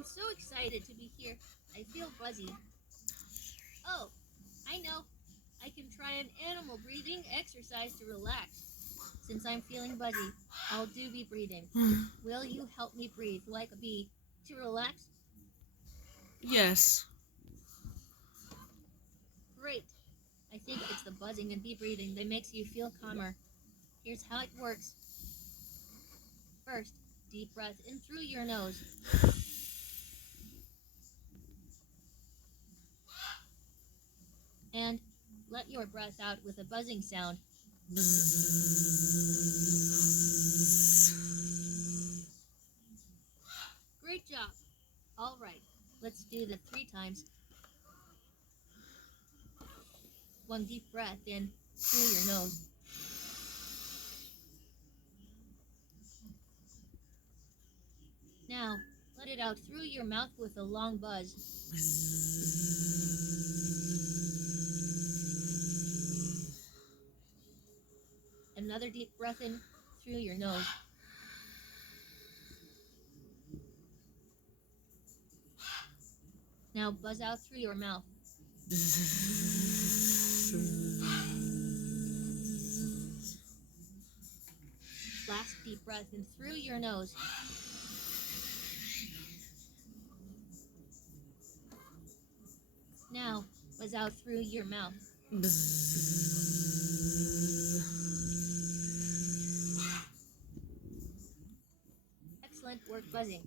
I'm so excited to be here. I feel buzzy. Oh, I know. I can try an animal breathing exercise to relax. Since I'm feeling buzzy, I'll do bee breathing. Will you help me breathe like a bee to relax? Yes. Great. I think it's the buzzing and bee breathing that makes you feel calmer. Here's how it works. First, deep breath in through your nose. And let your breath out with a buzzing sound. Great job. All right, let's do that 3 times. One deep breath in through your nose. Now, let it out through your mouth with a long buzz. Another deep breath in through your nose. Now buzz out through your mouth. Last deep breath in through your nose. Now buzz out through your mouth. Excellent work buzzing.